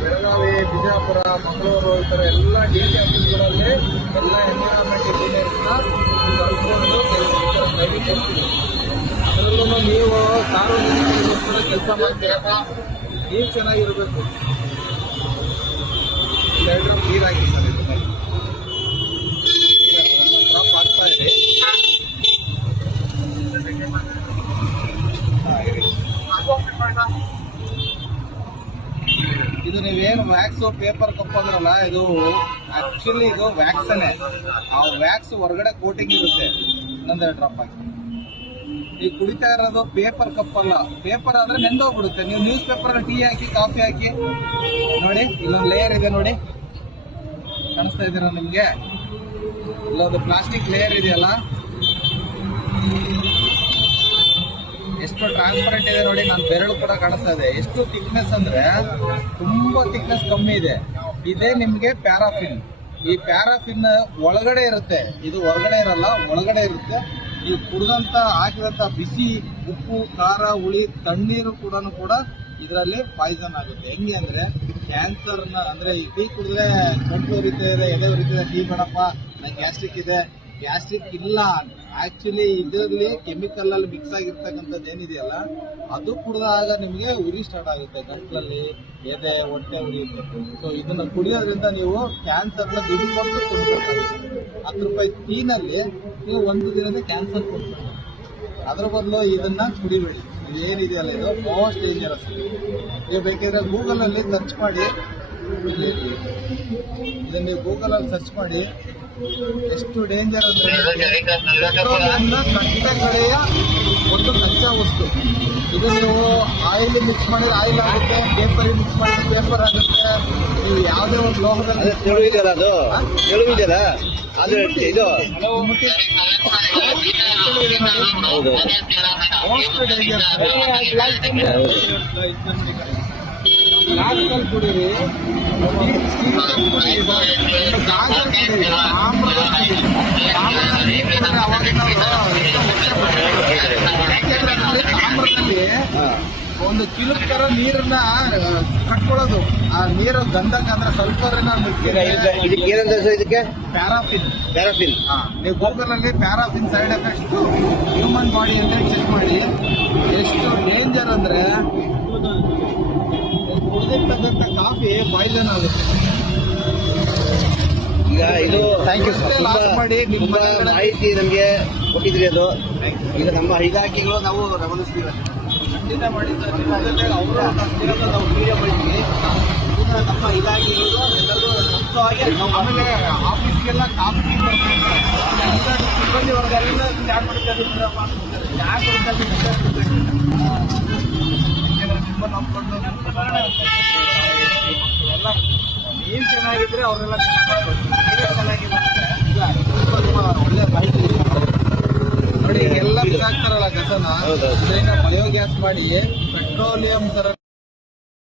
ಬೆಳಗಾವಿ, ಬಿಜಾಪುರ, ಮಂಗಳೂರು ಈ ಥರ ಎಲ್ಲ ಡಿ.ಸಿ ಆಫೀಸ್ಗಳಲ್ಲಿ ಎಲ್ಲ ಎನ್ವಿರಾನ್ಮೆಂಟ್ ಇಂಜಿನಿಯರ್ಸ್ನ ಕರ್ಕೊಂಡು ಟ್ರೈನಿಂಗ್ ಕೊಡ್ತೀವಿ. ಅದರಲ್ಲೂ ನೀವು ಸಾರ್ವಜನಿಕರಿಗೋಸ್ಕರ ಕೆಲಸ ಮಾಡ್ತೀರಾ, ನೀವು ಚೆನ್ನಾಗಿರಬೇಕು. ಎರಡು ನೀರಾಗಿ ಸರ್ ಡ್ರಾಪ್ ಆಗ್ತಾ ಇದೆ. ಇದು ನೀವೇನು ವ್ಯಾಕ್ಸ್ ಪೇಪರ್ ಕಪ್ ಅಂದ್ರಲ್ಲ, ಇದು ಆಕ್ಚುಲಿ ಇದು ವ್ಯಾಕ್ಸನೇ. ಆ ವ್ಯಾಕ್ಸ್ ಹೊರಗಡೆ ಕೋಟಿಂಗ್ ಇರುತ್ತೆ. ಇನ್ನೊಂದೆರಡು ಡ್ರಾಪ್ ಹಾಕಿ. ನೀವು ಕುಡಿತಾ ಇರೋದು ಪೇಪರ್ ಕಪ್ ಅಲ್ಲ. ಪೇಪರ್ ಆದ್ರೆ ನೆಂದೋಗ್ಬಿಡುತ್ತೆ. ನೀವು ನ್ಯೂಸ್ ಪೇಪರ್ ಟೀ ಹಾಕಿ, ಕಾಫಿ ಹಾಕಿ ನೋಡಿ, ಇಲ್ಲೊಂದು ಲೇಯರ್ ಇದೆ ನೋಡಿ, ಕಾಣಿಸ್ತಾ ಇದ್ದೀರಾ ನಿಮ್ಗೆ? ಇಲ್ಲೊಂದು ಪ್ಲಾಸ್ಟಿಕ್ ಲೇಯರ್ ಇದೆಯಲ್ಲ, ಎಷ್ಟು ಟ್ರಾನ್ಸ್ಪರೆಂಟ್ ಇದೆ ನೋಡಿ. ನನ್ನ ಬೆರಳು ಕೂಡ ಕಾಣಿಸ್ತಾ ಇದೆ. ಎಷ್ಟು ಥಿಕ್ನೆಸ್ ಅಂದ್ರೆ ತುಂಬಾ ಥಿಕ್ನೆಸ್ ಕಮ್ಮಿ ಇದೆ. ಇದೇ ನಿಮ್ಗೆ ಪ್ಯಾರಾಫಿನ್. ಈ ಪ್ಯಾರಾಫಿನ್ ಒಳಗಡೆ ಇರುತ್ತೆ, ಇದು ಹೊರಗಡೆ ಇರಲ್ಲ, ಒಳಗಡೆ ಇರುತ್ತೆ. ನೀವು ಕುಡಿದಂತ ಹಾಕಿದಂತ ಬಿಸಿ ಉಪ್ಪು, ಖಾರ, ಹುಳಿ, ತಣ್ಣೀರು ಕೂಡ ಇದರಲ್ಲಿ ಪಾಯ್ಸನ್ ಆಗುತ್ತೆ. ಹೆಂಗೆ ಅಂದ್ರೆ ಕ್ಯಾನ್ಸರ್ನ ಅಂದ್ರೆ ಈ ಟೀ ಕುಡಿದ್ರೆ ಗಂಟು ಉರಿತಾ ಇದೆ, ಎದೆ ಉರಿತಾ ಇದೆ, ಟೀ ಬೇಡಪ್ಪ ನಂಗೆ ಗ್ಯಾಸ್ಟ್ರಿಕ್ ಇದೆ. ಗ್ಯಾಸ್ಟ್ರಿಕ್ ಇಲ್ಲ, ಆಕ್ಚುಲಿ ಇದರಲ್ಲಿ ಕೆಮಿಕಲ್ ಅಲ್ಲಿ ಮಿಕ್ಸ್ ಆಗಿರ್ತಕ್ಕಂಥದ್ದು ಏನಿದೆಯಲ್ಲ, ಅದು ಕುಡಿದಾಗ ನಿಮಗೆ ಉರಿ ಸ್ಟಾರ್ಟ್ ಆಗುತ್ತೆ, ಗಂಟ್ಲಲ್ಲಿ ಎದೆ, ಹೊಟ್ಟೆ ಉರಿಯುತ್ತೆ. ಸೊ ಇದನ್ನ ಕುಡಿಯೋದ್ರಿಂದ ನೀವು ಕ್ಯಾನ್ಸರ್ನ ದುಡ್ಡು ಕೊಟ್ಟು ಕುಡಿಬೇಕಾಗುತ್ತೆ. 10 ರೂಪಾಯಿ ಟೀನಲ್ಲಿ ನೀವು ಒಂದು ದಿನದ ಕ್ಯಾನ್ಸರ್ ಕೊಡ್ತೀವಿ. ಅದ್ರ ಬದಲು ಇದನ್ನ ಕುಡಿಬೇಡಿ. ಏನಿದೆಯಲ್ಲ ಇದು ಮೋಸ್ಟ್ ಡೇಂಜರಸ್. ನೀವು ಬೇಕಿದ್ರೆ ಗೂಗಲಲ್ಲಿ ಸರ್ಚ್ ಮಾಡಿ, ಇದನ್ನ ನೀವು ಗೂಗಲಲ್ಲಿ ಸರ್ಚ್ ಮಾಡಿ. ಎಷ್ಟು ಡೇಂಜರ್ ಅಂದ್ರೆ ಪೆಟ್ರೋಲಿಯಂನ ಕಟ್ಟೆ ಕಡೆಯ ಒಂದು ಕಚ್ಚಾ ವಸ್ತು. ಇದು ನೀವು ಆಯಿಲ್ ಮಿಕ್ಸ್ ಮಾಡಿದ್ರೆ ಆಯಿಲ್ ಆಗುತ್ತೆ, ಪೇಪರ್ ಮಿಕ್ಸ್ ಮಾಡಿದ್ರೆ ಪೇಪರ್ ಆಗುತ್ತೆ. ನೀವು ಯಾವುದೇ ಒಂದು ಲೋಹದಲ್ಲಿ ಮೋಸ್ಟ್ ಡೇಂಜರ್. ಗ್ಲಾಸ್ನಲ್ಲಿ ಕುಡೀರಿ, ತಾಮ್ರದಲ್ಲಿ ಒಂದು ಕಿಲುಕ್ ತರ ನೀರನ್ನ ಕಟ್ಕೊಳ್ಳೋದು. ಆ ನೀರು ಗಂಧಕ ಅಂದ್ರೆ ಸಲ್ಫರ್ ಇದಕ್ಕೆ ಪ್ಯಾರಾಫಿನ್. ನೀವು ಗೂಗಲ್ ಅಲ್ಲಿ paraffin side effects human body ಅಂತ ಚೆಕ್ ಮಾಡಿ. ಎಷ್ಟು ಡೇಂಜರ್ ಅಂದ್ರೆ ಕುಡಿದಿರ್ತಕ್ಕಂಥ ಕಾಫಿ ಪಾಯ್ಸನ್ ಆಗುತ್ತೆ. ಈಗ ಇದು ಥ್ಯಾಂಕ್ ಯು ಸರ್, ಮಾಡಿ ನಿಮ್ಮ ಮಾಹಿತಿ ನಮಗೆ ಕೊಟ್ಟಿದ್ರಿ. ಅದು ಈಗ ನಮ್ಮ ಇಲಾಖೆಗಳು ನಾವು ಗಮನಿಸ್ತೀವಿ, ಖಂಡಿತ ಮಾಡಿ ಸರ್. ಅವರು ನಾವು ವಿಡಿಯೋ ಮಾಡಿದ್ವಿ. ನಮ್ಮ ಇಲಾಖೆಗಳು ಎಲ್ಲರೂ ಸ್ವಂತವಾಗಿ ಆಮೇಲೆ ಆಫೀಸ್ಗೆಲ್ಲ ಕಾಫಿ ಸಿಬ್ಬಂದಿ ವರ್ಗರೆಲ್ಲ ಚಾ ಕೊಡ್ತಾರೆ, ಚಾ ಕೊಡ್ತಾರೆ. ತುಂಬ ನಂಬ್ಕೊಂಡು ಎಲ್ಲ ನೀವು ಚೆನ್ನಾಗಿದ್ರೆ ಅವರೆಲ್ಲ ಚೆನ್ನಾಗಿಲ್ಲ. ಒಳ್ಳೆ ಮಾಹಿತಿ ನೋಡಿ. ಎಲ್ಲ ಬಿಸಾಕ್ತಾರಲ್ಲ ಕಸನ, ಇದರಿಂದ ಬಯೋಗ್ಯಾಸ್ ಮಾಡಿ ಪೆಟ್ರೋಲಿಯಂ ತರ